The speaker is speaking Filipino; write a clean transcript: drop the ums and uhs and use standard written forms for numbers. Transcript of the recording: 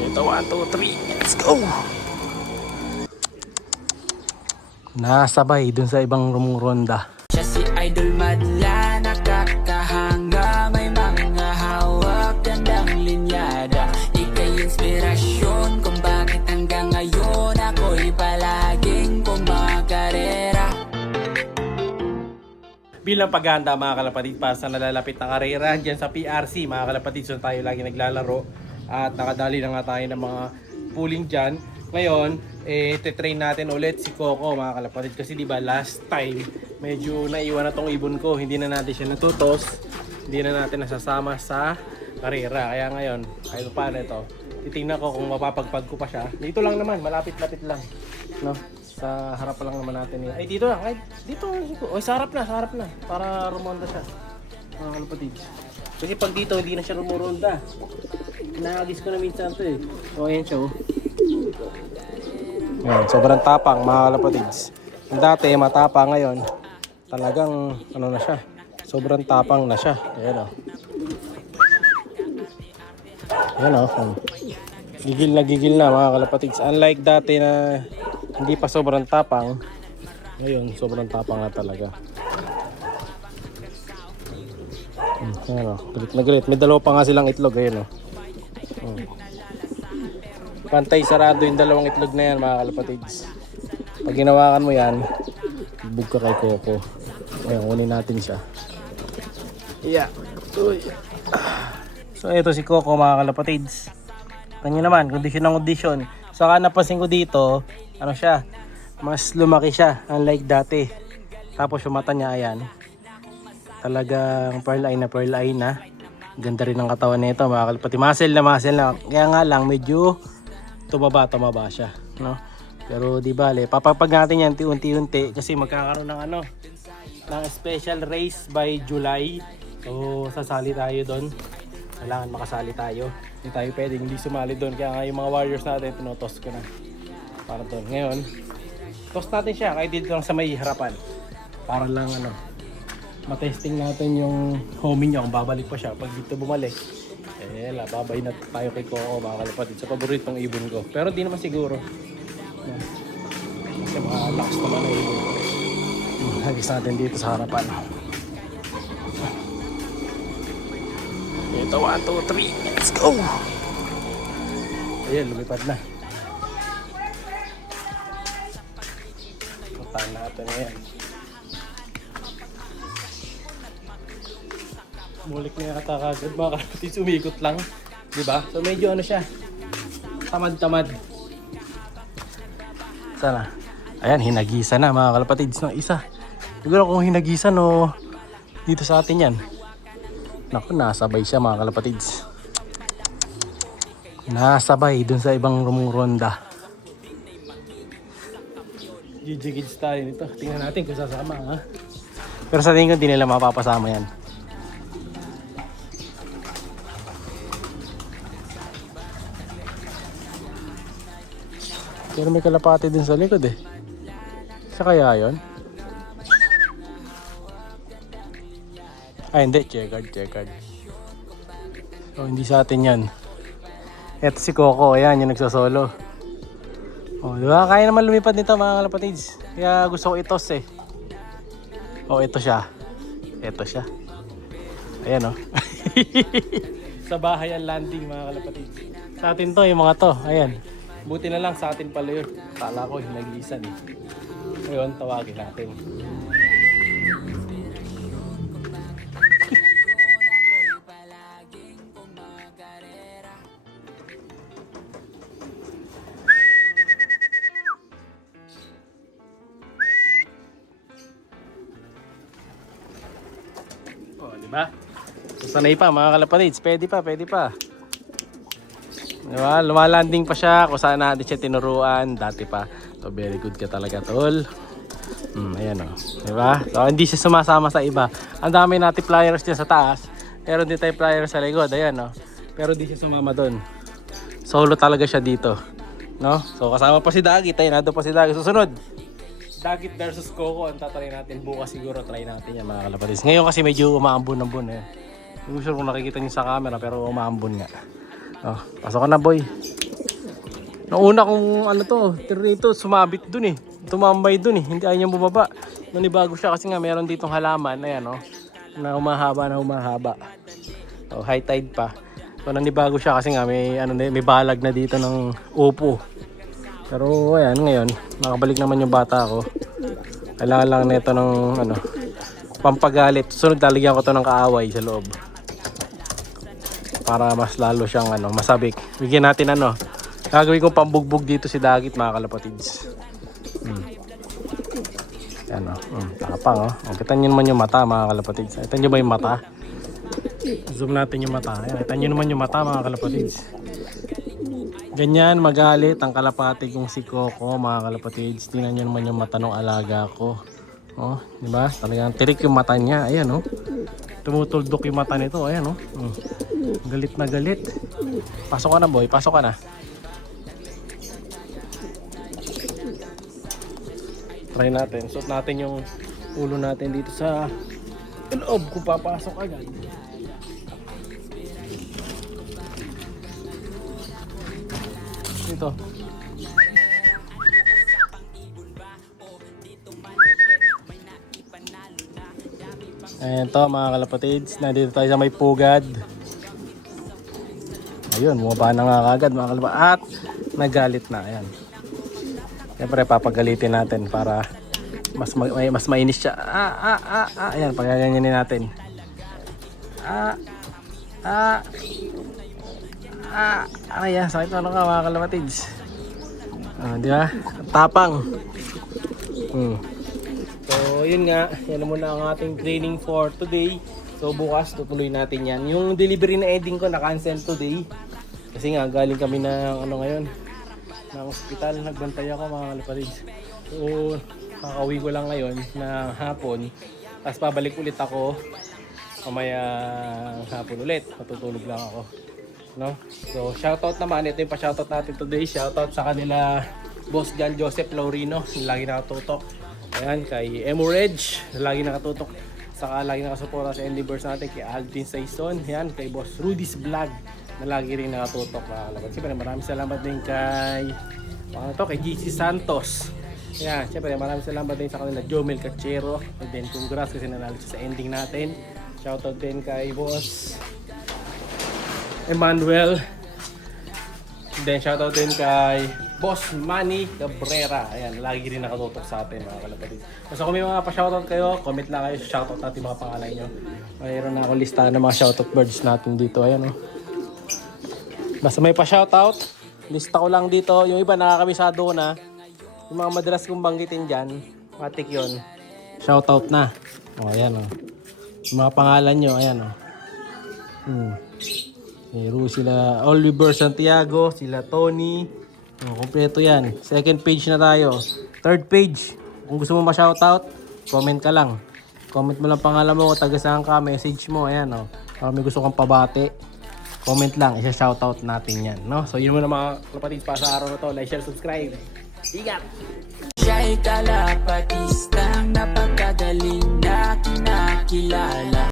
Ito, 1, 2, 3. Let's go! Nasabay dun sa ibang rumuronda. Siya si Idol Madla, nakakahanga, may mga hawak, gandang linyada. Ika'y inspirasyon kung bakit hanggang ngayon ako'y palaging kumakarera. Bilang paghahanda mga kalapatid pa sa nalalapit na karera dyan sa PRC mga kalapatid, so tayo lagi naglalaro at nakadali na nga tayo ng mga pooling dyan. Ngayon, titrain natin ulit si Coco mga kalapatid kasi diba last time medyo naiwan na tong ibon ko, hindi na natin siya natutos, hindi na natin nasasama sa karera. Kaya ngayon, kahit paano ito, titingnan ko kung mapapagpag ko pa siya. Dito lang naman, malapit-lapit lang, no? Sa harap lang naman natin yun. Ay dito lang, ay dito. Oy, sa harap na, para rumonda siya mga kalapatid. Kasi pag dito hindi na siya rumuronda. Inaagis ko na minsan ito eh. So ayan siya oh. Ayan, sobrang tapang mga kalapatids. Dati matapang, ngayon talagang ano na siya, sobrang tapang na siya. Ayan oh. Ayan oh. Gigil na mga kalapatids. Unlike dati na hindi pa sobrang tapang, ngayon sobrang tapang na talaga. Ayan o, galit na galit. May dalawa pa nga silang itlog. Ayan o. Pantay sarado yung dalawang itlog na yan mga kalapatids. Pag ginawakan mo yan, bug ka kay Coco. Ayan, kunin natin siya. Yeah. So ito si Coco mga kalapatids. Kanya naman, kondisyon ng kondisyon. Saka napansin ko dito, ano siya, mas lumaki siya unlike dati. Tapos yung mata niya, ayan, talagang pearl eye na. Ganda rin ang katawan nito mga kalapatid. Muscle na. Kaya nga lang medyo tumaba siya, no? Pero di bale, papapag natin yan unti-unti kasi magkakaroon ng ano, ng special race by July. So sasali tayo doon. Kailangan makasali tayo. Hindi tayo pwedeng hindi sumali doon. Kaya nga yung mga warriors natin, tinotos ko na para doon. Ngayon, toss natin siya kahit dito lang sa may harapan. Para lang ano, matesting natin yung homing niya kung babalik pa siya. Pag dito bumalik, babay na tayo kay Coco mga kalapatid sa paboritong ibon ko. Pero di naman siguro. Kasi mga lakas naman na ibon ko. Hagis natin dito sa harapan. Ito, 1, 2, 3, let's go! Ayan, lumipad na. Puntahan natin ngayon. Mulik na yata kagad mga kalapatid, umikot lang. Diba? So medyo ano siya, tamad-tamad. Sana. Ayan, hinagisa na mga kalapatids ng isa. Siguro kung hinagisan o dito sa atin yan. Naku, nasabay siya mga kalapatids. Nasabay dun sa ibang rumuronda. GG kids tayo nito. Tingnan natin kung sasama ha. Pero sa tingin ko hindi nila mapapasama yan. Pero may kalapati din sa likod eh. Isa kaya yun? Ay hindi, checkered. So hindi sa atin yan. Ito si Coco, ayan yung nagsasolo. Oh, diba? Kaya naman lumipad nito mga kalapatids. Kaya gusto ko itos eh. Oh, ito siya. Ayan oh. Sa bahay ang landing mga kalapatids. Sa atin to, yung mga to, ayan. Buti na lang sa atin pala yun. Kala ko hinagisan eh. Ngayon, tawagin natin. Oh, diba? Sanay pa mga kalapatids. Pwede pa. Diba? Lumalanding pa siya kung saan natin siya tinuruan dati pa. So very good ka talaga tol. Ayan o. Diba? So hindi siya sumasama sa iba. Ang dami natin flyers dyan sa taas. Meron din tayo flyers sa likod. Ayan o. Pero hindi siya sumama doon. Solo talaga siya dito. No? So kasama pa si Dagit. Ayun, nado pa si Dagit. Susunod, Dagit versus Coco. Ang tatry natin bukas siguro. Try natin yan mga kalapatids. Ngayon kasi medyo umaambon eh. Hindi ko sure kung nakikita niyo sa camera pero umaambon nga. Oh, pasok ka na boy. Nauna kung ano to, ito sumabit dun eh. Tumambay dun eh, hindi ayaw niyang bumaba. Nanibago siya kasi nga meron ditong halaman, ayan oh, na humahaba. So, high tide pa. So nanibago siya kasi nga may may balag na dito ng upo. Pero ayan, ngayon nakabalik naman yung bata ko. Kailangan lang nito ng pampagalit. Sunod lalagyan ko to ng kaaway sa loob. Para mas lalo siyang masabik. Bigyan natin gagawin kong pambugbog dito si Dagit mga kalapatids. Yan tapang kita nyo naman yung mata mga kalapatids. Kita nyo ba yung mata? Zoom natin yung mata. Ayan, kita nyo naman yung mata mga kalapatids. Ganyan magalit ang kalapati kong si Coco mga kalapatids. Tingnan nyo naman yung mata ng alaga ko. Oh, di ba? Talagang tirik yung mata niya. Ayan tumutuldok yung mata nito. Ayan galit na galit. Pasok ka na boy, pasok ka na. Try natin. Suot natin yung ulo natin dito sa loob kung papasok agad. Dito. Ayan to mga kalapatids. Nandito tayo sa may pugad. Ayun, bumaba na nga kagad mga kalapatids. At nagalit na. Ayan. Siyempre papagalitin natin para mas mainis siya. Ayan, pagaganyanin natin. Ayan, sakit ka mga kalapatids. Di ba? Tapang. So, yun nga. Yan muna ang ating training for today. So, bukas tutuloy natin yan. Yung delivery na ending ko na-cancel today. Kasi nga, galing kami ng ngayon. Ng ospital, nagbantay ako mga kalapatids. So, kakauwi ko lang ngayon na hapon. Tapos pabalik ulit ako mamaya hapon ulit. Matutulog lang ako. No? So, shoutout naman. Ito yung pa-shoutout natin today. Shoutout sa kanila Boss John Joseph Laurino. Lagi nakatutok. Ayan, kay Emo Reg. Lagi nakatutok. Saka lagi nakasuporta sa Endeavors natin. Kay Aldrin Saison. Ayan, kay Boss Rudy's Vlog. Na lagi rin nakatutok mga kalapatids. Siyempre maraming salamat din kay GC Santos. Yeah, siyempre maraming salamat din sa kanila Jomel Cachero. And then congrats kasi nanalo siya sa ending natin. Shoutout din kay Boss Emmanuel. And then shoutout din kay Boss Manny Cabrera. Ayan, lagi rin nakatutok sa atin mga kalapatids. So kung may mga pa-shoutout kayo, comment lang kayo, shoutout natin mga pangalan nyo. Mayroon na akong listahan ng mga shoutout birds natin dito. Ayan basta may pa-shoutout, lista ko lang dito. Yung iba nakakabisado ko na. Yung mga madalas kong banggitin dyan, matik yun. Shoutout na. Ayan yung mga pangalan nyo, ayan sila Oliver Santiago, sila Tony. Kompleto yan. Second page na tayo. Third page. Kung gusto mo ma-shoutout, comment ka lang. Comment mo lang pangalan mo, taga saan ka, message mo, ayan Kung may gusto kang pabati, comment lang, isa-shoutout natin yan, no? So yun muna mga kalapatids pa sa araw na to. Like, share, subscribe. Ingat! Siya'y kalapatistang napakagaling na kinakilala.